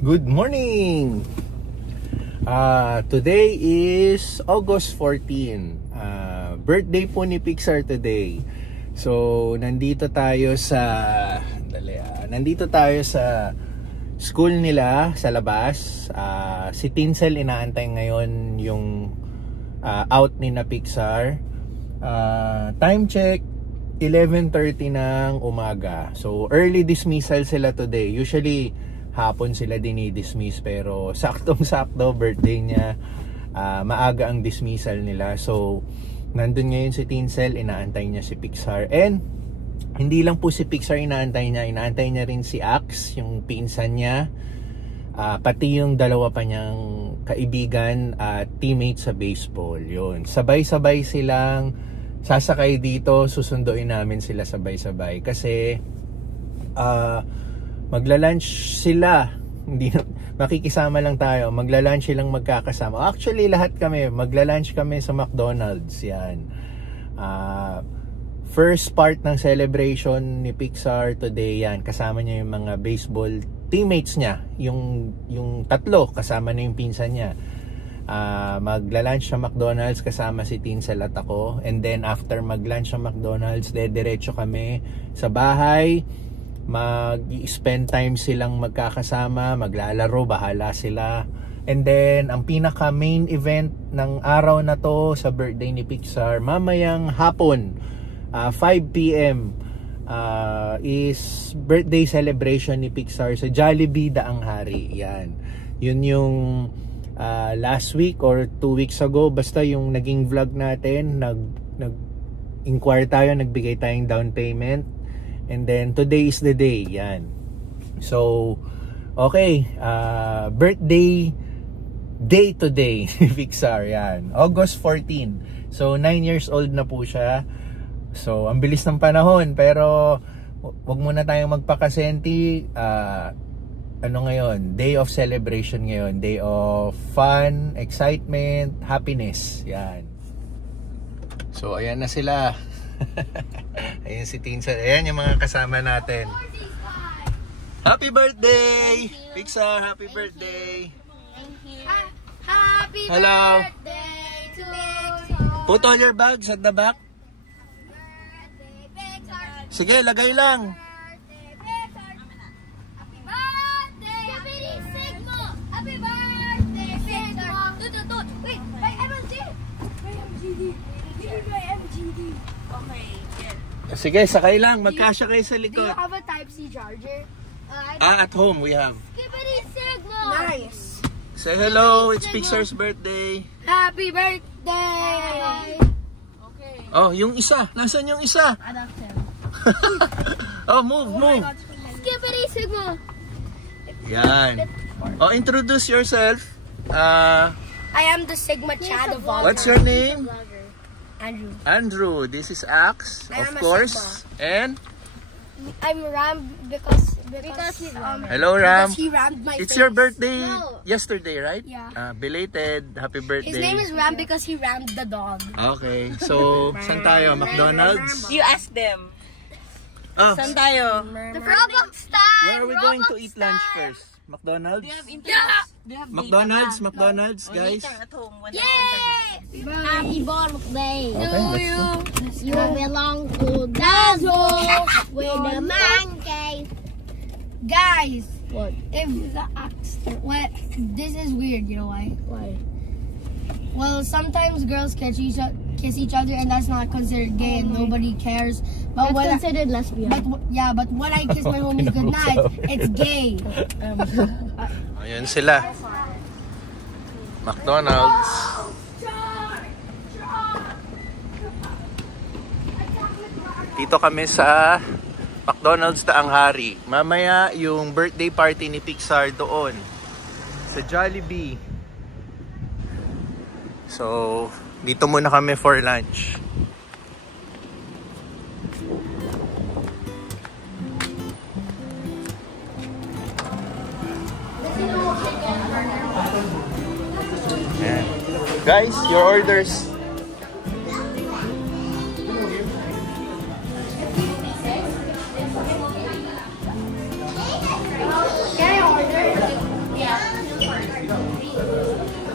Good morning! Today is August 14. Birthday po ni Pixar today. So, nandito tayo sa school nila sa labas. Si Tinsel inaantay ngayon yung out ni na Pixar. Time check 11:30 ng umaga. So, early dismissal sila today. Usually hapon sila dinidismiss, pero saktong-sakto birthday niya, maaga ang dismissal nila. So nandun ngayon si Tinsel, inaantay niya si Pixar, and hindi lang po si Pixar inaantay niya rin si Ax, yung pinsan niya, pati yung dalawa pa niyang kaibigan at teammates sa baseball. Yun, sabay-sabay silang sasakay dito, susunduin namin sila sabay-sabay kasi magla-lunch sila, hindi makikisama lang tayo, magla-lunch silang magkakasama. Actually lahat kami magla-lunch kami sa McDonald's. Yan, first part ng celebration ni Pixar today. Yan, kasama niya yung mga baseball teammates niya, yung tatlo, kasama na yung pinsan niya. Magla-lunch sa McDonald's kasama si Tinsel at ako, and then after mag-lunch sa McDonald's, diretso kami sa bahay, mag-spend time silang magkakasama, maglalaro, bahala sila. And then ang pinaka main event ng araw na to sa birthday ni Pixar, mamayang hapon, 5 PM, is birthday celebration ni Pixar sa Jollibee Daang Hari. Yan, yun yung last week or 2 weeks ago, basta yung naging vlog natin, nag-inquire tayo, nagbigay tayong down payment. And then today is the day. Yan. So, okay, birthday day today ni Pixar. Yan, August 14. So 9 years old na po siya. So ang bilis ng panahon, pero wag muna tayong magpakasenti. Ano ngayon? Day of celebration ngayon. Day of fun, excitement, happiness. Yan. So ayan na sila. Ayan si Tinsel. Ayan yung mga kasama natin. Happy birthday! Pixar, happy birthday! Happy Hello. birthday to you. Put all your bags at the back. Sige, lagay lang. Happy birthday! Happy Sigma! Happy birthday, Sigma! Wait, by MGD! By MGD! By MGD! Okay, yeah. Sige, sakay lang. Magkasya kayo sa Do likod. you have a Type-C charger? At home we have. Skippity Sigma! Nice! Say hello, it's Pixar's birthday. Happy birthday! Okay. Oh, yung isa. Nasaan yung isa? Adopt him. Oh, move. Skippity Sigma! Yan. Oh, introduce yourself. I am the Sigma Chad of all. What's your name? Andrew. Andrew. This is Ax, I of am a course. Sigma. And I'm Ram because hello, Ram. because he rammed my It's face. your birthday No. yesterday, right? Yeah. Belated. Happy birthday. His name is Ram because he rammed the dog. Okay. So, saan tayo? McDonald's? You ask them. Oh, Saan tayo? The Roblox time! where are we going to eat lunch first? McDonald's? Do you have internet? Yeah! Do you have McDonald's, data? McDonald's, Or guys. later at home. When Yay! Happy birthday Okay, let's go. You belong to Dazzle with the monkey. Guys, what? If the what? This is weird. You know why? Why? Well, sometimes girls kiss each other, and that's not considered gay, and nobody cares. But That's considered lesbian. But when I kiss my homies goodnight, it's gay. Ayan sila. McDonald's. Dito kami sa McDonald's Daang Hari. Mamaya yung birthday party ni Pixar doon sa Jollibee. So, dito muna kami for lunch. Ayan. Guys, your orders.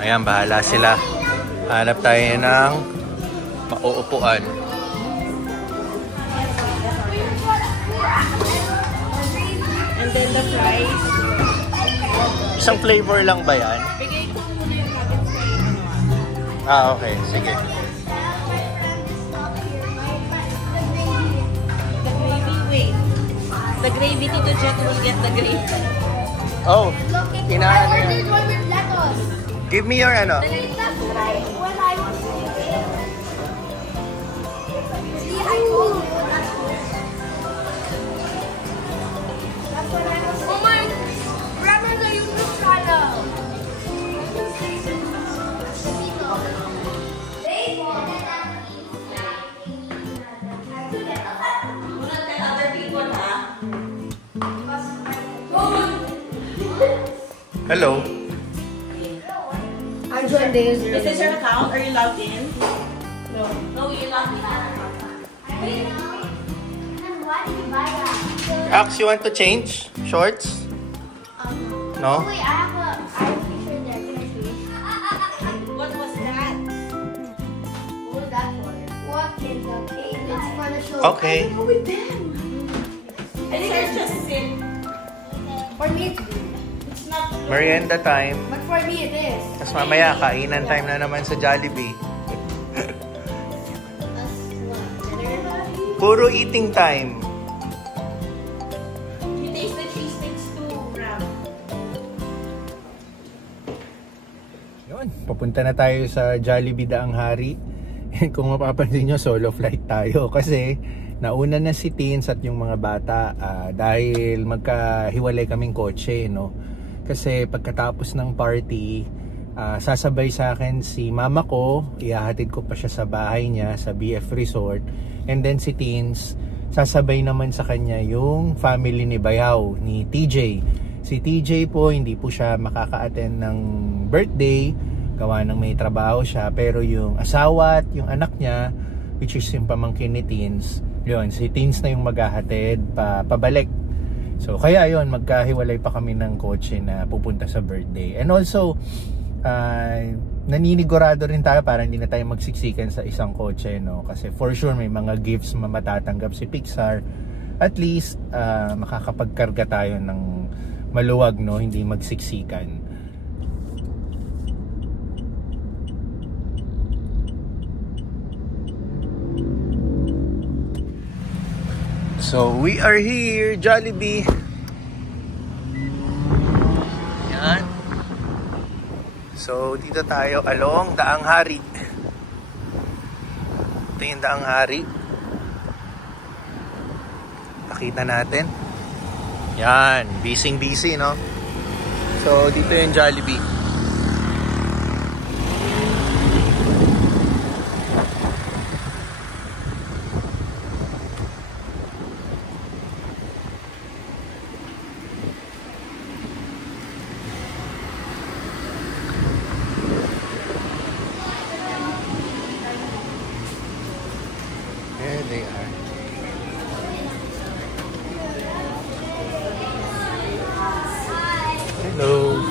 Ayan, bahala sila. Hanap tayo ng mauupuan. And then the fries. Isang flavor lang ba yan? Bigay ko muna yung nuggets sa Okay. Sige. The gravy, wait. The gravy, Tito Jet will get the gravy. Oh, I inaano ordered yan. one with lettuce. Give me your ano. That's what I was thinking. See, I told you that's what I was. Oh my! Remember the YouTube channel. Hello. I joined this. Is this your account? Are you logged in? No. No, you're logged in. Why did you buy that? Ax, you want to change shorts? No? Wait, I have a t-shirt there. Can I see? What was that? What was that for? What is the cake? It's for the show. Okay. Go with them. I think it's just sit. For me, It's not. Merienda time. but for me it is. Tapos mamaya, kainan time na naman sa Jollibee. That's what dinner. Puro eating time. You taste the cheese sticks too, Ram. Yun, papunta na tayo sa Jollibee Daang Hari. Kung mapapansin nyo, solo flight tayo. Kasi nauna na si Teens at yung mga bata dahil magkahiwalay kaming kotse, no? Kasi pagkatapos ng party, sasabay sa akin si mama ko, ihahatid ko pa siya sa bahay niya sa BF Resort, and then si Teens, sasabay naman sa kanya yung family ni Bayaw, ni TJ. Si TJ po, hindi po siya makaka-attend ng birthday, gawa ng may trabaho siya, pero yung asawa at yung anak niya, which is yung pamangkin ni Teens, yun, si Teens na yung maghahatid pabalik. So kaya yun, magkahiwalay pa kami ng kotse na pupunta sa birthday. And also naninigurado rin tayo para hindi na tayo magsiksikan sa isang kotse, no? Kasi for sure may mga gifts matatanggap si Pixar. At least makakapagkarga tayo ng maluwag, no? Hindi magsiksikan. So we are here, Jollibee. Yan. So dito tayo along Daang Hari. Ito yung Daang Hari. Pakita natin. Yan, busy, no? So dito yung Jollibee. There they are. Hello.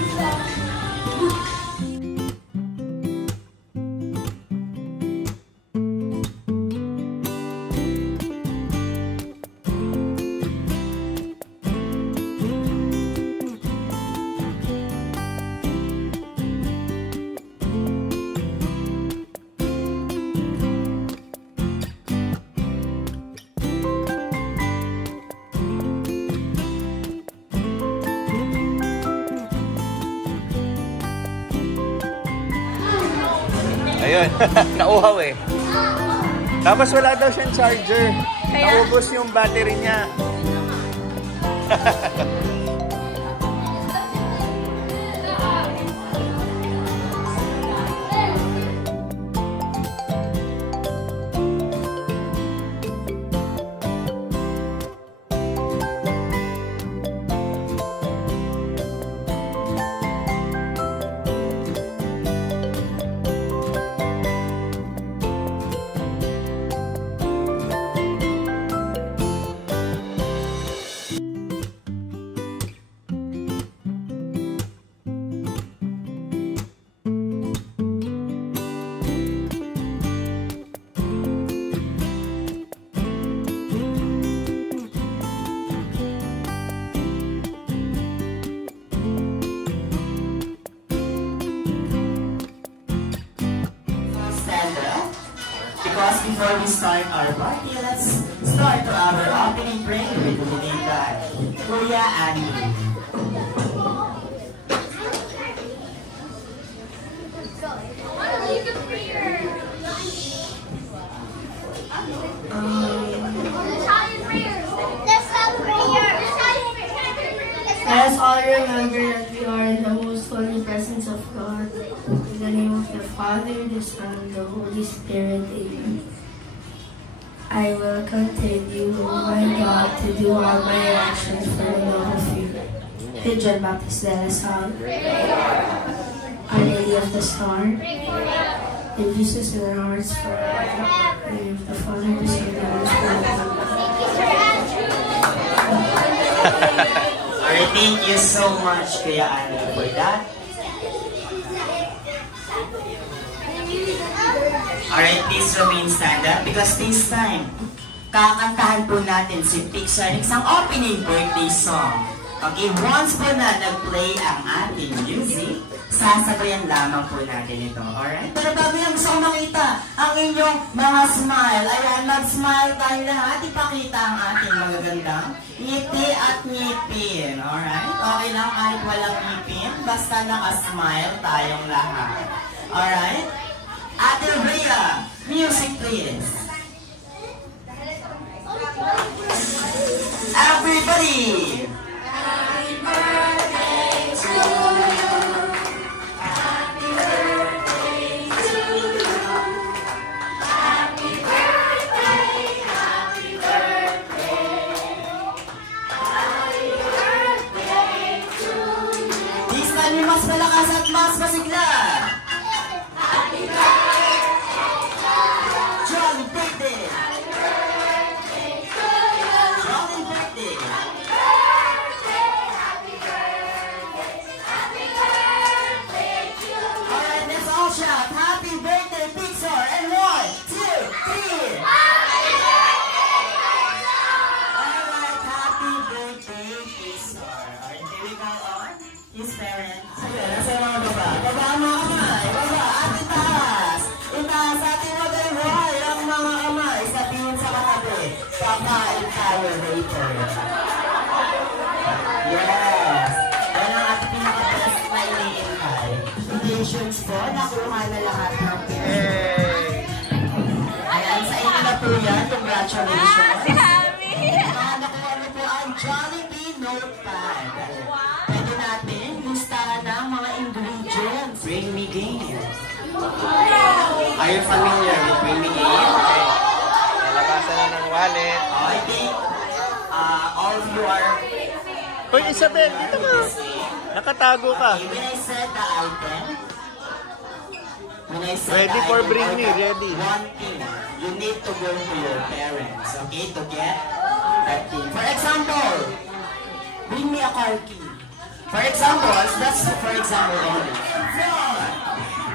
Ayun, nauhaw eh. Tapos wala daw siyang charger. Naubos yung battery niya. before we start our party, let's start our opening prayer with the name God, Kuya Annie. Let us all remember that we are in the most holy presence of God. In the name of the Father, the Son, and the Holy Spirit. Amen. I will continue, my God, to do all my actions for the love of you. The John Baptist de la Salle, Our Lady of the Star, and Jesus in our hearts forever. In the name of the Father, the Son, and the Holy Spirit. Alright, thank you so much, Kuya Annie, for that. Alright, please remain stand up because this time, kakantahan po natin si Pixar ng isang opening birthday song. Okay, once po na nag-play ang ating music, sasabayan lamang po natin ito. Alright? Pero bago yan, gusto ko makita ang inyong mga smile. Ayan, mag-smile tayo lahat. Ipakita ang ating magagandang ngiti at ngipin. Alright? Okay lang kahit walang ngipin. Basta naka-smile tayong lahat. Alright? Ate Rhea, music please. Everybody! Happy birthday to you. Happy birthday to you. Happy birthday, happy birthday. Happy birthday to you. This time yung mas malakas at mas masigla. Happy birthday. Jolly birthday. Happy birthday to you. Jolly birthday. Shout happy birthday Pixar and 1, 2, 3. Happy birthday Pixar! Alright, happy birthday Pixar. Alright, here we go on. His parents. Sige, nasa yung mga baba. Baba ang mga kamay. Baba at itaas. Itaas at iwagay-way ang mga kamay. Sabihin sa katabi. Kakain tayo later. Yes. Yan ang ating pinaka-best na iniintay. Congratulations po, nakuha na lahat ng pera. Ayan, sa inyo na po yan. Congratulations. Nakuha na po ang Jollibee Notepad. Pwede natin listahan ng mga ingredients. Bring me games. Are you familiar with Bring me games? Okay. Nalabasan na ng wallet. I think all of you are... Hoy, Isabel, dito ka. Nakatago ka. When I said the item, ready for Bring Me, ready. One thing, you need to go to your parents, okay, to get that thing. For example, bring me a car key. For example, that's for example only. 4,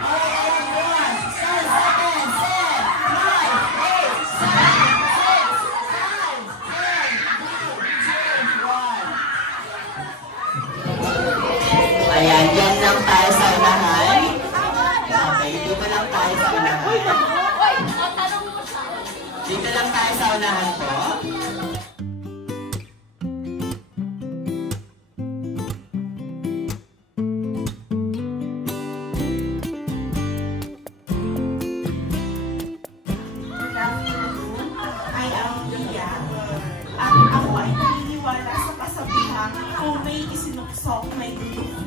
5, 6, 7, 8, 9, 10, 11. Ayan, yan lang tayo sa unahan. Okay, dito lang tayo sa unahan. Dito lang tayo sa unahan po. Good afternoon. I am Lia. At ako ay naniniwala sa kasabihan kung may isinuksok, may dulo.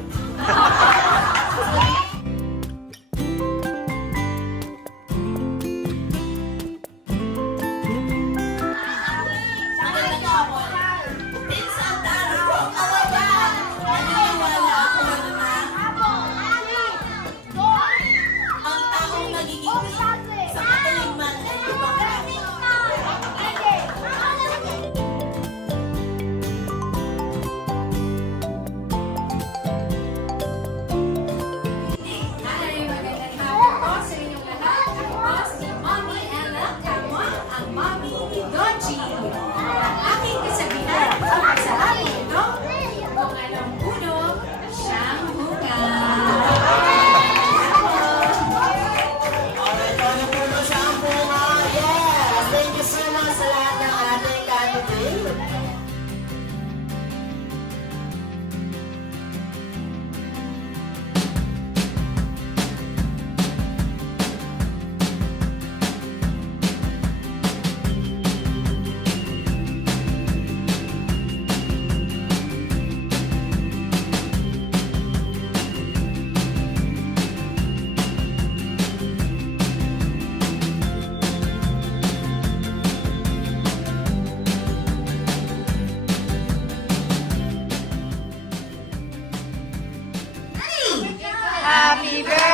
Sige!